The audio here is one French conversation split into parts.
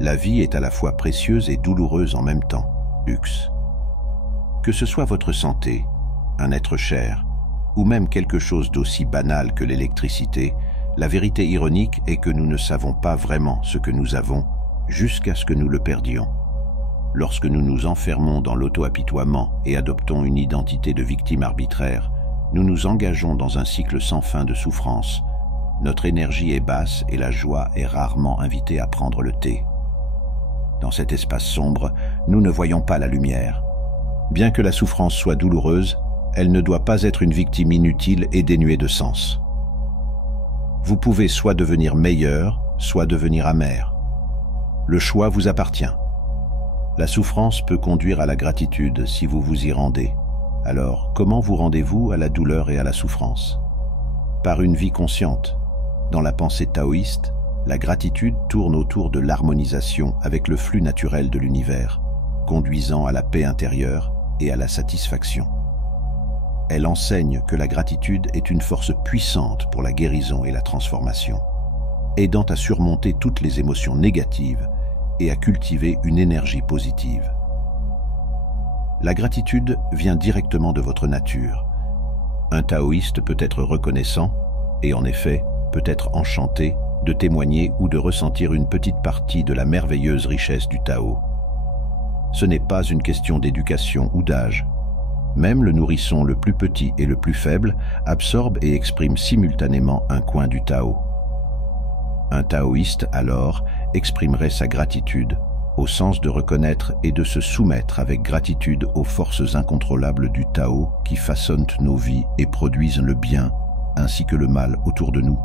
La vie est à la fois précieuse et douloureuse en même temps. Luxe. Que ce soit votre santé, un être cher, ou même quelque chose d'aussi banal que l'électricité, la vérité ironique est que nous ne savons pas vraiment ce que nous avons jusqu'à ce que nous le perdions. Lorsque nous nous enfermons dans l'auto-apitoiement et adoptons une identité de victime arbitraire, nous nous engageons dans un cycle sans fin de souffrance. Notre énergie est basse et la joie est rarement invitée à prendre le thé. Dans cet espace sombre, nous ne voyons pas la lumière. Bien que la souffrance soit douloureuse, elle ne doit pas être une victime inutile et dénuée de sens. Vous pouvez soit devenir meilleur, soit devenir amer. Le choix vous appartient. La souffrance peut conduire à la gratitude si vous vous y rendez. Alors, comment vous rendez-vous à la douleur et à la souffrance? Par une vie consciente. Dans la pensée taoïste, la gratitude tourne autour de l'harmonisation avec le flux naturel de l'univers, conduisant à la paix intérieure et à la satisfaction. Elle enseigne que la gratitude est une force puissante pour la guérison et la transformation, aidant à surmonter toutes les émotions négatives et à cultiver une énergie positive. La gratitude vient directement de votre nature. Un taoïste peut être reconnaissant et en effet peut être enchanté de témoigner ou de ressentir une petite partie de la merveilleuse richesse du Tao. Ce n'est pas une question d'éducation ou d'âge. Même le nourrisson le plus petit et le plus faible absorbe et exprime simultanément un coin du Tao. Un taoïste, alors, exprimerait sa gratitude, au sens de reconnaître et de se soumettre avec gratitude aux forces incontrôlables du Tao qui façonnent nos vies et produisent le bien ainsi que le mal autour de nous.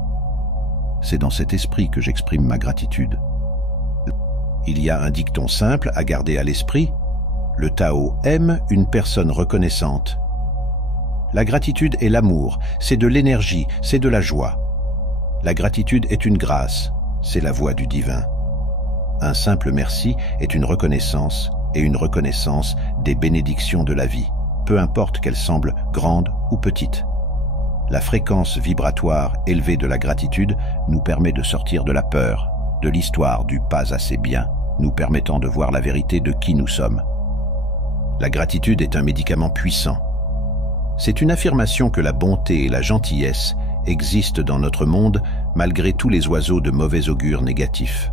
C'est dans cet esprit que j'exprime ma gratitude. Il y a un dicton simple à garder à l'esprit. Le Tao aime une personne reconnaissante. La gratitude est l'amour, c'est de l'énergie, c'est de la joie. La gratitude est une grâce, c'est la voix du divin. Un simple merci est une reconnaissance, et une reconnaissance des bénédictions de la vie, peu importe qu'elles semblent grandes ou petites. La fréquence vibratoire élevée de la gratitude nous permet de sortir de la peur, de l'histoire du pas assez bien, nous permettant de voir la vérité de qui nous sommes. La gratitude est un médicament puissant. C'est une affirmation que la bonté et la gentillesse existent dans notre monde malgré tous les oiseaux de mauvais augure négatifs.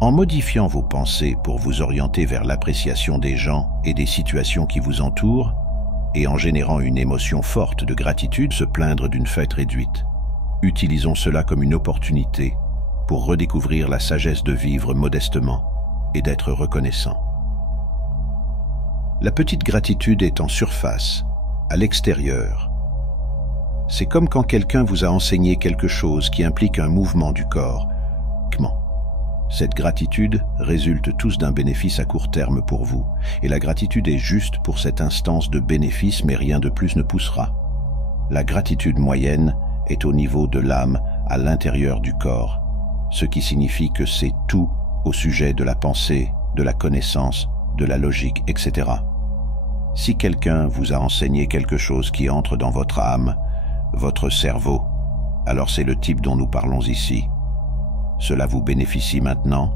En modifiant vos pensées pour vous orienter vers l'appréciation des gens et des situations qui vous entourent, et en générant une émotion forte de gratitude, se plaindre d'une fête réduite. Utilisons cela comme une opportunité pour redécouvrir la sagesse de vivre modestement et d'être reconnaissant. La petite gratitude est en surface, à l'extérieur. C'est comme quand quelqu'un vous a enseigné quelque chose qui implique un mouvement du corps. Cette gratitude résulte tous d'un bénéfice à court terme pour vous, et la gratitude est juste pour cette instance de bénéfice, mais rien de plus ne poussera. La gratitude moyenne est au niveau de l'âme, à l'intérieur du corps, ce qui signifie que c'est tout au sujet de la pensée, de la connaissance, de la logique, etc. Si quelqu'un vous a enseigné quelque chose qui entre dans votre âme, votre cerveau, alors c'est le type dont nous parlons ici. Cela vous bénéficie maintenant,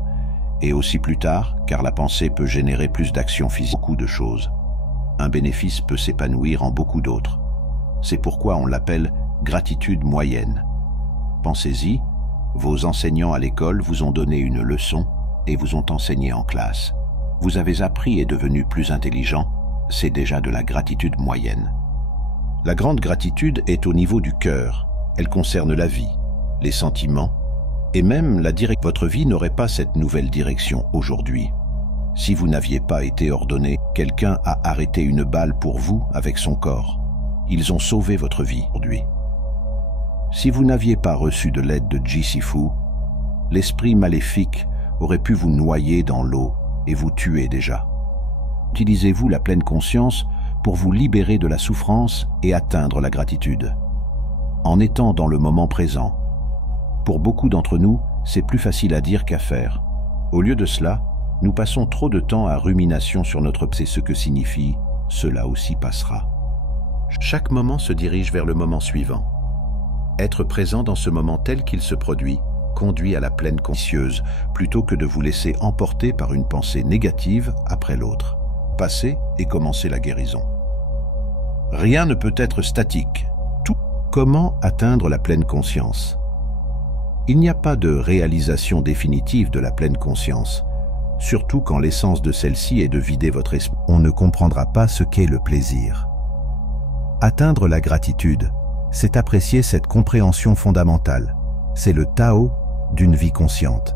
et aussi plus tard, car la pensée peut générer plus d'actions physiques, beaucoup de choses. Un bénéfice peut s'épanouir en beaucoup d'autres. C'est pourquoi on l'appelle gratitude moyenne. Pensez-y, vos enseignants à l'école vous ont donné une leçon et vous ont enseigné en classe. Vous avez appris et devenu plus intelligent, c'est déjà de la gratitude moyenne. La grande gratitude est au niveau du cœur. Elle concerne la vie, les sentiments, et même la direction. Votre vie n'aurait pas cette nouvelle direction aujourd'hui. Si vous n'aviez pas été ordonné, quelqu'un a arrêté une balle pour vous avec son corps. Ils ont sauvé votre vie aujourd'hui. Si vous n'aviez pas reçu de l'aide de Ji-Si-Fu, l'esprit maléfique aurait pu vous noyer dans l'eau et vous tuer déjà. Utilisez-vous la pleine conscience pour vous libérer de la souffrance et atteindre la gratitude, en étant dans le moment présent. Pour beaucoup d'entre nous, c'est plus facile à dire qu'à faire. Au lieu de cela, nous passons trop de temps à rumination sur notre c'est ce que signifie « cela aussi passera ». Chaque moment se dirige vers le moment suivant. Être présent dans ce moment tel qu'il se produit, conduit à la pleine conscieuse, plutôt que de vous laisser emporter par une pensée négative après l'autre. Passez et commencez la guérison. Rien ne peut être statique. Tout. Comment atteindre la pleine conscience? Il n'y a pas de réalisation définitive de la pleine conscience, surtout quand l'essence de celle-ci est de vider votre esprit. On ne comprendra pas ce qu'est le plaisir. Atteindre la gratitude, c'est apprécier cette compréhension fondamentale. C'est le Tao d'une vie consciente.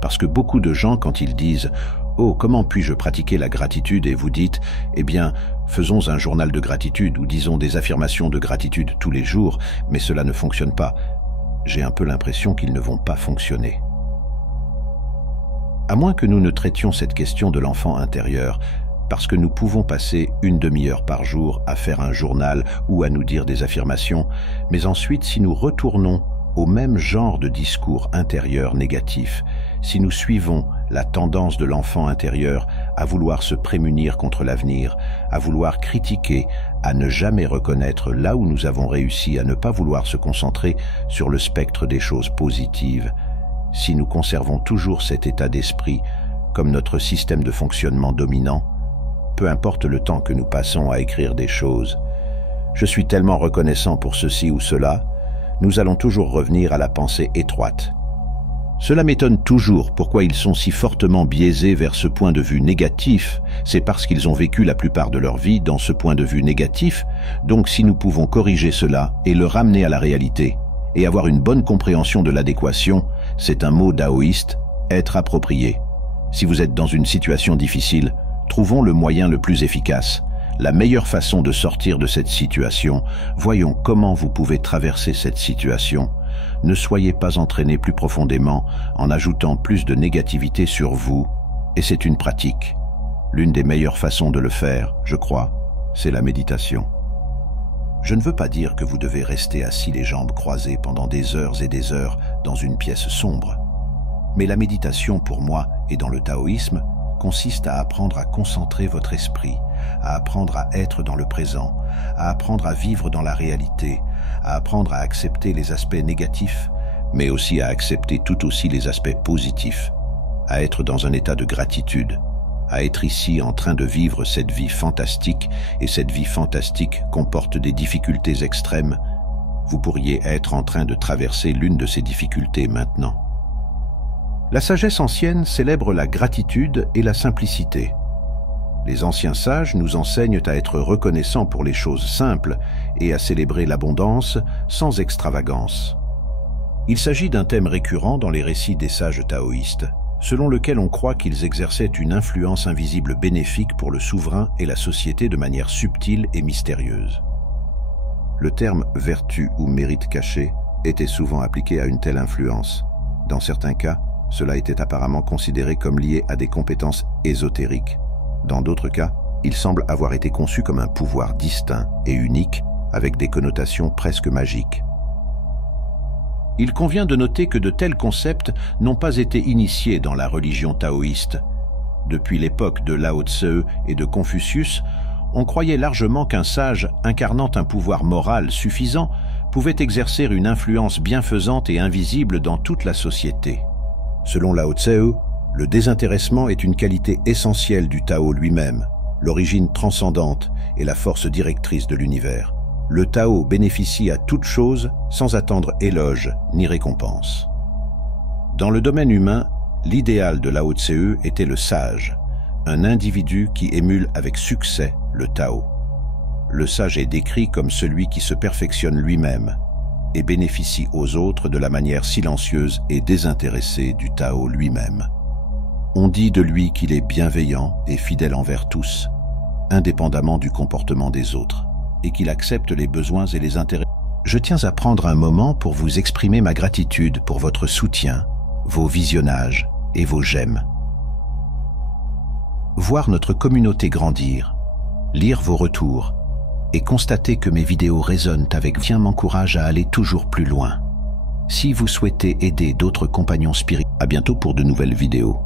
Parce que beaucoup de gens, quand ils disent « Oh, comment puis-je pratiquer la gratitude ?» et vous dites « Eh bien, faisons un journal de gratitude ou disons des affirmations de gratitude tous les jours, mais cela ne fonctionne pas. » J'ai un peu l'impression qu'ils ne vont pas fonctionner. À moins que nous ne traitions cette question de l'enfant intérieur, parce que nous pouvons passer une demi-heure par jour à faire un journal ou à nous dire des affirmations, mais ensuite, si nous retournons au même genre de discours intérieur négatif, si nous suivons la tendance de l'enfant intérieur à vouloir se prémunir contre l'avenir, à vouloir critiquer, à ne jamais reconnaître là où nous avons réussi, à ne pas vouloir se concentrer sur le spectre des choses positives, si nous conservons toujours cet état d'esprit comme notre système de fonctionnement dominant, peu importe le temps que nous passons à écrire des choses, je suis tellement reconnaissant pour ceci ou cela, nous allons toujours revenir à la pensée étroite. Cela m'étonne toujours pourquoi ils sont si fortement biaisés vers ce point de vue négatif. C'est parce qu'ils ont vécu la plupart de leur vie dans ce point de vue négatif. Donc si nous pouvons corriger cela et le ramener à la réalité et avoir une bonne compréhension de l'adéquation, c'est un mot taoïste, être approprié. Si vous êtes dans une situation difficile, trouvons le moyen le plus efficace. La meilleure façon de sortir de cette situation, voyons comment vous pouvez traverser cette situation. Ne soyez pas entraîné plus profondément en ajoutant plus de négativité sur vous, et c'est une pratique. L'une des meilleures façons de le faire, je crois, c'est la méditation. Je ne veux pas dire que vous devez rester assis les jambes croisées pendant des heures et des heures dans une pièce sombre. Mais la méditation, pour moi, et dans le taoïsme, consiste à apprendre à concentrer votre esprit, à apprendre à être dans le présent, à apprendre à vivre dans la réalité, à apprendre à accepter les aspects négatifs, mais aussi à accepter tout aussi les aspects positifs, à être dans un état de gratitude, à être ici en train de vivre cette vie fantastique, et cette vie fantastique comporte des difficultés extrêmes. Vous pourriez être en train de traverser l'une de ces difficultés maintenant. La sagesse ancienne célèbre la gratitude et la simplicité. Les anciens sages nous enseignent à être reconnaissants pour les choses simples et à célébrer l'abondance sans extravagance. Il s'agit d'un thème récurrent dans les récits des sages taoïstes, selon lequel on croit qu'ils exerçaient une influence invisible bénéfique pour le souverain et la société de manière subtile et mystérieuse. Le terme « vertu » ou « mérite caché » était souvent appliqué à une telle influence. Dans certains cas, cela était apparemment considéré comme lié à des compétences ésotériques. Dans d'autres cas, il semble avoir été conçu comme un pouvoir distinct et unique, avec des connotations presque magiques. Il convient de noter que de tels concepts n'ont pas été initiés dans la religion taoïste. Depuis l'époque de Lao Tse et de Confucius, on croyait largement qu'un sage incarnant un pouvoir moral suffisant pouvait exercer une influence bienfaisante et invisible dans toute la société. Selon Lao Tse, le désintéressement est une qualité essentielle du Tao lui-même, l'origine transcendante et la force directrice de l'univers. Le Tao bénéficie à toute chose sans attendre éloge ni récompense. Dans le domaine humain, l'idéal de Lao Tse était le sage, un individu qui émule avec succès le Tao. Le sage est décrit comme celui qui se perfectionne lui-même et bénéficie aux autres de la manière silencieuse et désintéressée du Tao lui-même. On dit de lui qu'il est bienveillant et fidèle envers tous, indépendamment du comportement des autres, et qu'il accepte les besoins et les intérêts. Je tiens à prendre un moment pour vous exprimer ma gratitude pour votre soutien, vos visionnages et vos j'aime. Voir notre communauté grandir, lire vos retours et constater que mes vidéos résonnent avec vous m'encourage à aller toujours plus loin. Si vous souhaitez aider d'autres compagnons spirituels, à bientôt pour de nouvelles vidéos.